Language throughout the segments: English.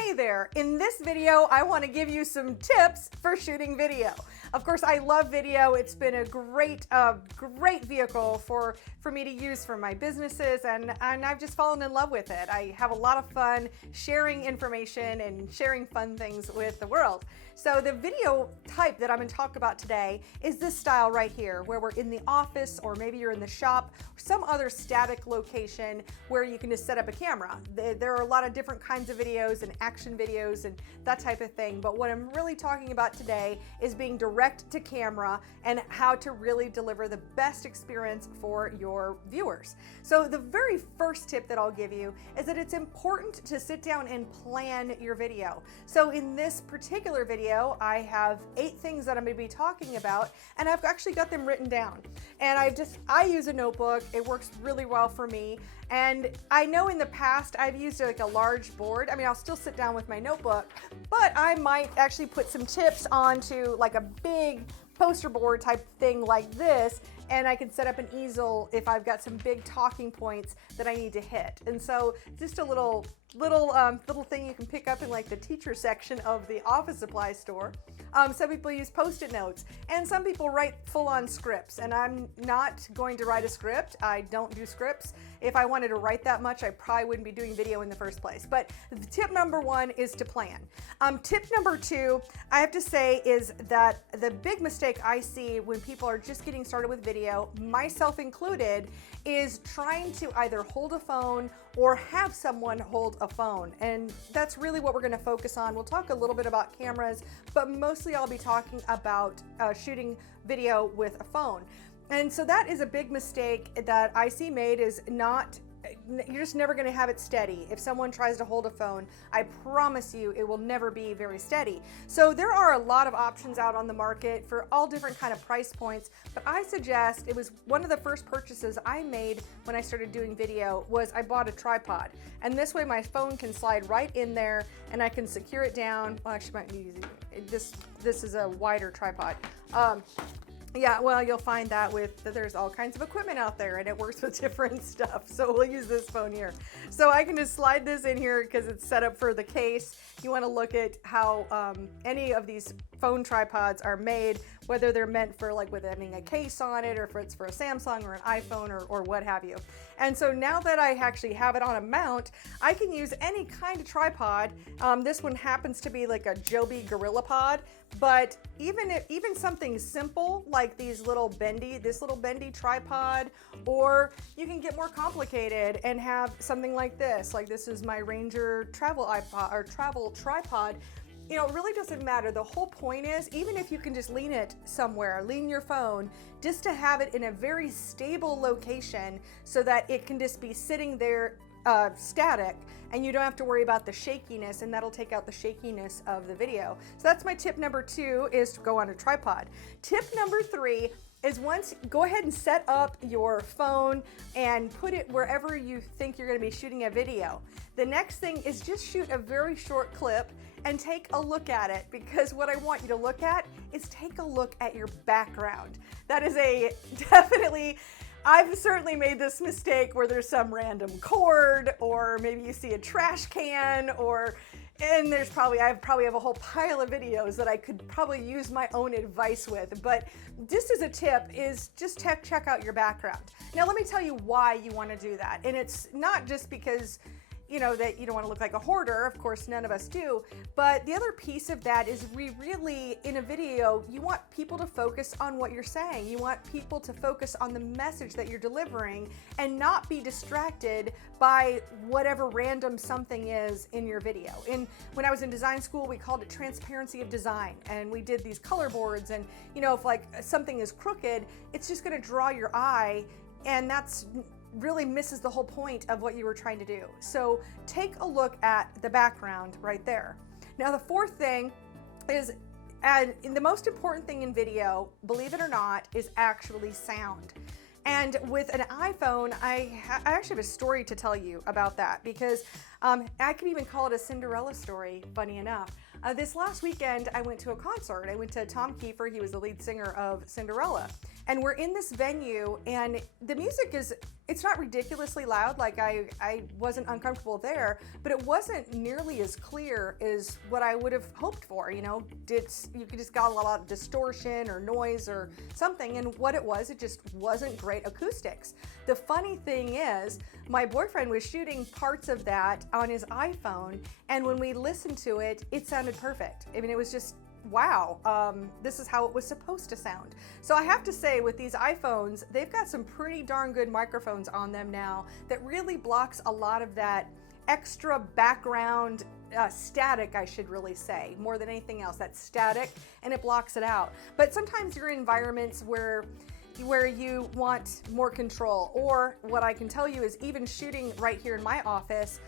Hey there, in this video I want to give you some tips for shooting video. Of course, I love video. It's been a great vehicle for me to use for my businesses, and I've just fallen in love with it. I have a lot of fun sharing information and sharing fun things with the world. So the video type that I'm going to talk about today is this style right here, where we're in the office or maybe you're in the shop, or some other static location where you can just set up a camera. There are a lot of different kinds of videos and action videos and that type of thing, but what I'm really talking about today is being direct to camera and how to really deliver the best experience for your viewers. So the very first tip that I'll give you is that it's important to sit down and plan your video. So in this particular video, I have 8 things that I'm going to be talking about, and I've actually got them written down. And I use a notebook. It works really well for me. And I know in the past I've used like a large board. I mean, I'll still sit down with my notebook, but I might actually put some tips onto like a big poster board type thing like this, and I can set up an easel if I've got some big talking points that I need to hit. And so just a little thing you can pick up in like the teacher section of the office supply store. Some people use Post-it notes, and some people write full-on scripts, and I'm not going to write a script. I don't do scripts. If I wanted to write that much, I probably wouldn't be doing video in the first place. But tip number 1 is to plan. Tip number 2, I have to say, is that the big mistake I see when people are just getting started with video, myself included, is trying to either hold a phone or have someone hold a phone. And that's really what we're going to focus on. We'll talk a little bit about cameras, but mostly I'll be talking about shooting video with a phone. And so that is a big mistake that I see made, is you're just never going to have it steady. If someone tries to hold a phone, I promise you it will never be very steady. So there are a lot of options out on the market for all different kind of price points, but I suggest, it was one of the first purchases I made when I started doing video, was I bought a tripod. And this way my phone can slide right in there and I can secure it down. Well, actually might be easy. This is a wider tripod. Yeah, well, you'll find that there's all kinds of equipment out there and it works with different stuff. So we'll use this phone here. So I can just slide this in here because it's set up for the case. You want to look at how any of these phone tripods are made, whether they're meant for like with having a case on it, or if it's for a Samsung or an iPhone or what have you. And so now that I actually have it on a mount, I can use any kind of tripod. This one happens to be like a Joby GorillaPod, but even something simple like this little bendy tripod, or you can get more complicated and have something like this. Like this is my Ranger travel tripod. You know, it really doesn't matter. The whole point is, even if you can just lean it somewhere, lean your phone, just to have it in a very stable location so that it can just be sitting there static, and you don't have to worry about the shakiness, and that'll take out the shakiness of the video. So that's my tip number 2, is to go on a tripod. Tip number 3 is, go ahead and set up your phone and put it wherever you think you're going to be shooting a video. The next thing is just shoot a very short clip and take a look at it, because what I want you to look at is take a look at your background. That is I've certainly made this mistake where there's some random cord, or maybe you see a trash can, and I probably have a whole pile of videos that I could probably use my own advice with. But just as a tip is just check out your background. Now let me tell you why you want to do that. And it's not just because that you don't want to look like a hoarder. Of course, none of us do. But the other piece of that is, in a video, you want people to focus on what you're saying. You want people to focus on the message that you're delivering and not be distracted by whatever random something is in your video. When I was in design school, we called it transparency of design. And we did these color boards, and if like something is crooked, it's just going to draw your eye, and that's really misses the whole point of what you were trying to do. So take a look at the background right there. Now the fourth thing is, and the most important thing in video, believe it or not, is actually sound. And with an iPhone, I actually have a story to tell you about that, because I could even call it a Cinderella story, funny enough. This last weekend, I went to a concert. I went to Tom Kiefer. He was the lead singer of Cinderella. And we're in this venue, and the music is, it's not ridiculously loud, like I wasn't uncomfortable there, but it wasn't nearly as clear as what I would have hoped for. You know, you could just got a lot of distortion or noise or something, and what it was, it just wasn't great acoustics. The funny thing is, my boyfriend was shooting parts of that on his iPhone, and when we listened to it, it sounded perfect. I mean, it was just, wow, this is how it was supposed to sound. So I have to say, with these iPhones, they've got some pretty darn good microphones on them now that really blocks a lot of that extra background static, I should really say, more than anything else. That's static, and it blocks it out. But sometimes you're in environments where you want more control, or what I can tell you is, even shooting right here in my office,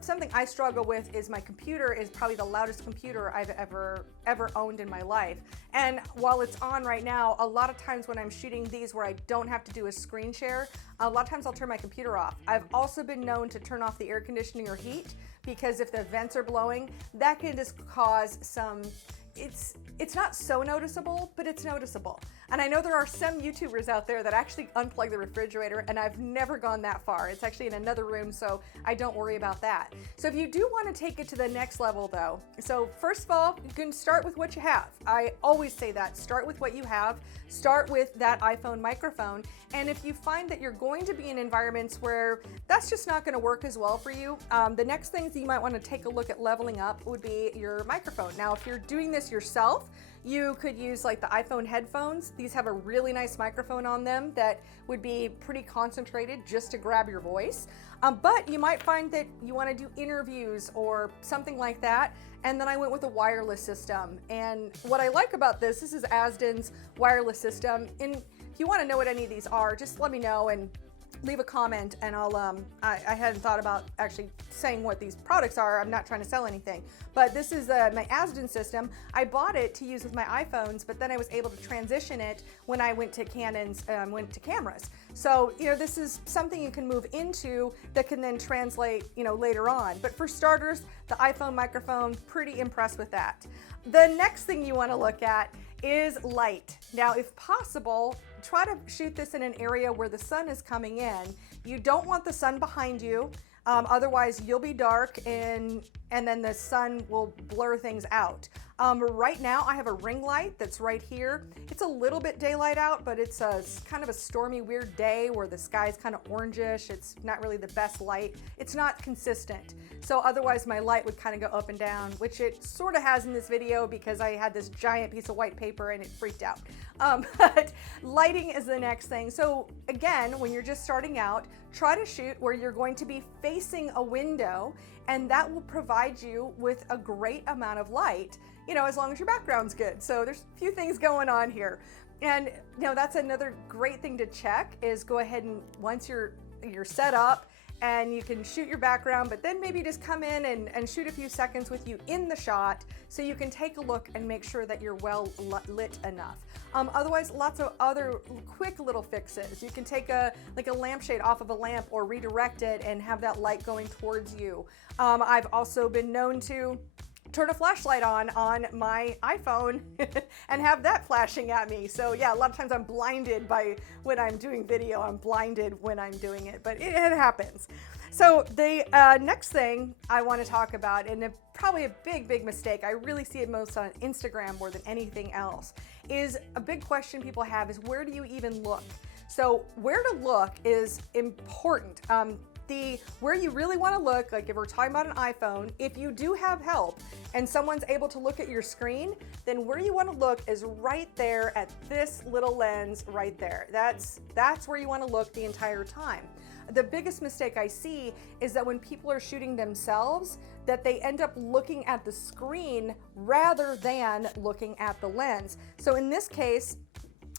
something I struggle with is my computer is probably the loudest computer I've ever owned in my life. And while it's on right now, a lot of times when I'm shooting these where I don't have to do a screen share, a lot of times I'll turn my computer off. I've also been known to turn off the air conditioning or heat, because if the vents are blowing, that can just cause some, it's not so noticeable, but it's noticeable. And I know there are some YouTubers out there that actually unplug the refrigerator, and I've never gone that far. It's actually in another room, so I don't worry about that. So if you do want to take it to the next level though, so first of all, you can start with what you have. I always say that, start with what you have, start with that iPhone microphone. And if you find that you're going to be in environments where that's just not going to work as well for you, the next things that you might want to take a look at leveling up would be your microphone. Now, if you're doing this yourself, you could use like the iPhone headphones. These have a really nice microphone on them that would be pretty concentrated just to grab your voice. But you might find that you want to do interviews or something like that. And then I went with a wireless system. And what I like about this is Azden's wireless system. And if you want to know what any of these are, just let me know and leave a comment, and I'll I hadn't thought about actually saying what these products are. I'm not trying to sell anything, but this is my Azden system. I bought it to use with my iPhones, but then I was able to transition it when I went to went to cameras. So, you know, this is something you can move into that can then translate, you know, later on. But for starters, the iPhone microphone, pretty impressed with that. The next thing you want to look at is light. Now, if possible, try to shoot this in an area where the sun is coming in. You don't want the sun behind you. Otherwise, you'll be dark and then the sun will blur things out. Right now, I have a ring light that's right here. It's a little bit daylight out, but it's kind of a stormy, weird day where the sky's kind of orangish. It's not really the best light. It's not consistent. So otherwise, my light would kind of go up and down, which it sort of has in this video because I had this giant piece of white paper and it freaked out. But lighting is the next thing. So again, when you're just starting out, try to shoot where you're going to be facing a window, and that will provide you with a great amount of light, you know, as long as your background's good. So there's a few things going on here. And you know, that's another great thing to check is go ahead and once you're set up and you can shoot your background, but then maybe just come in and shoot a few seconds with you in the shot so you can take a look and make sure that you're well lit enough. Otherwise, lots of other quick little fixes. You can take a lampshade off of a lamp or redirect it and have that light going towards you. I've also been known to turn a flashlight on my iPhone and have that flashing at me. So yeah, a lot of times I'm blinded by when I'm doing video. I'm blinded when I'm doing it, but it happens. So the next thing I want to talk about, and probably a big mistake, I really see it most on Instagram more than anything else, is a big question people have is where do you even look? So where to look is important. Where you really want to look, like if we're talking about an iPhone, if you do have help and someone's able to look at your screen, then where you want to look is right there at this little lens right there. That's where you want to look the entire time. The biggest mistake I see is that when people are shooting themselves, that they end up looking at the screen rather than looking at the lens. So in this case,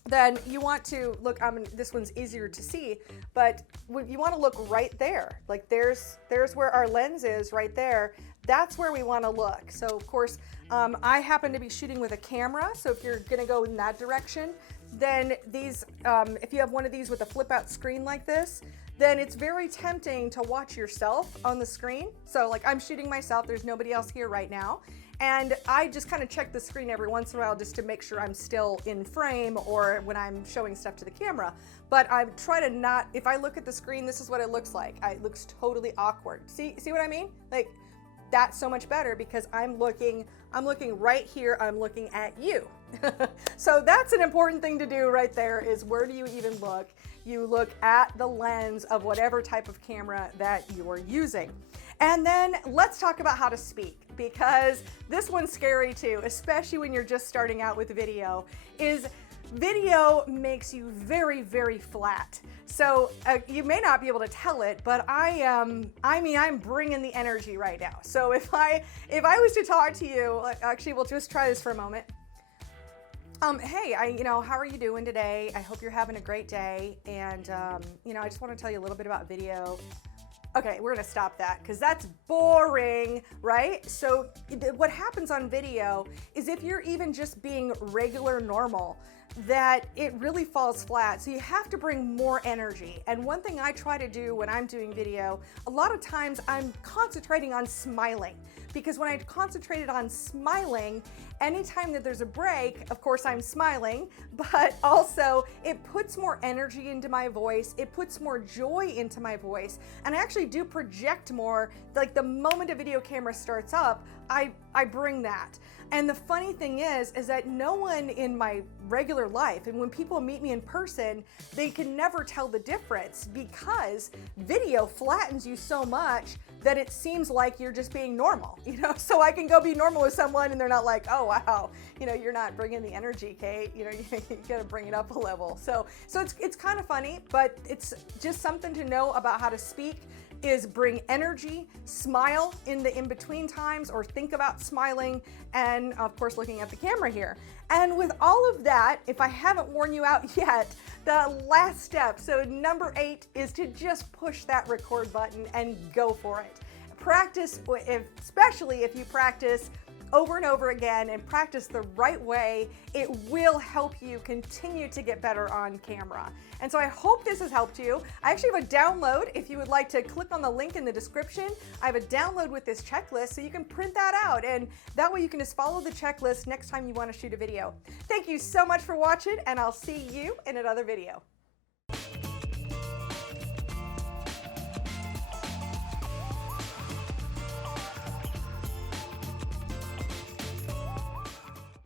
then you want to look, this one's easier to see, but you want to look right there. Like there's where our lens is right there. That's where we want to look. So of course, I happen to be shooting with a camera. So if you're going to go in that direction, then these, if you have one of these with a flip out screen like this, then it's very tempting to watch yourself on the screen. So like I'm shooting myself, there's nobody else here right now. And I just kind of check the screen every once in a while just to make sure I'm still in frame or when I'm showing stuff to the camera. But I try to not, if I look at the screen, this is what it looks like. It looks totally awkward. See what I mean? Like, that's so much better because I'm looking right here, I'm looking at you. So that's an important thing to do right there, is where do you even look? You look at the lens of whatever type of camera that you're using. And then let's talk about how to speak, because this one's scary too, especially when you're just starting out with video, is video makes you very, very flat. So you may not be able to tell it, but I'm bringing the energy right now. So if I was to talk to you, actually, we'll just try this for a moment. Hey, how are you doing today? I hope you're having a great day. And, I just want to tell you a little bit about video. Okay, we're gonna stop that because that's boring, right? So what happens on video is if you're even just being regular normal, that it really falls flat. So you have to bring more energy. And one thing I try to do when I'm doing video, a lot of times I'm concentrating on smiling, because when I concentrated on smiling, anytime that there's a break, of course I'm smiling, but also it puts more energy into my voice, it puts more joy into my voice, and I actually do project more. Like the moment a video camera starts up, I bring that. And the funny thing is that no one in my regular life, and when people meet me in person, they can never tell the difference, because video flattens you so much that it seems like you're just being normal, so I can go be normal with someone and they're not like, oh wow, you're not bringing the energy, Kate, you gotta bring it up a level. So it's kind of funny, but it's just something to know about how to speak, is bring energy, smile in the in-between times, or think about smiling, and of course looking at the camera here. And with all of that, if I haven't worn you out yet, the last step, so number 8, is to just push that record button and go for it. Practice, especially if you practice over and over again and practice the right way, it will help you continue to get better on camera. And so I hope this has helped you. I actually have a download. If you would like to click on the link in the description, I have a download with this checklist, so you can print that out, and that way you can just follow the checklist next time you want to shoot a video. Thank you so much for watching, and I'll see you in another video.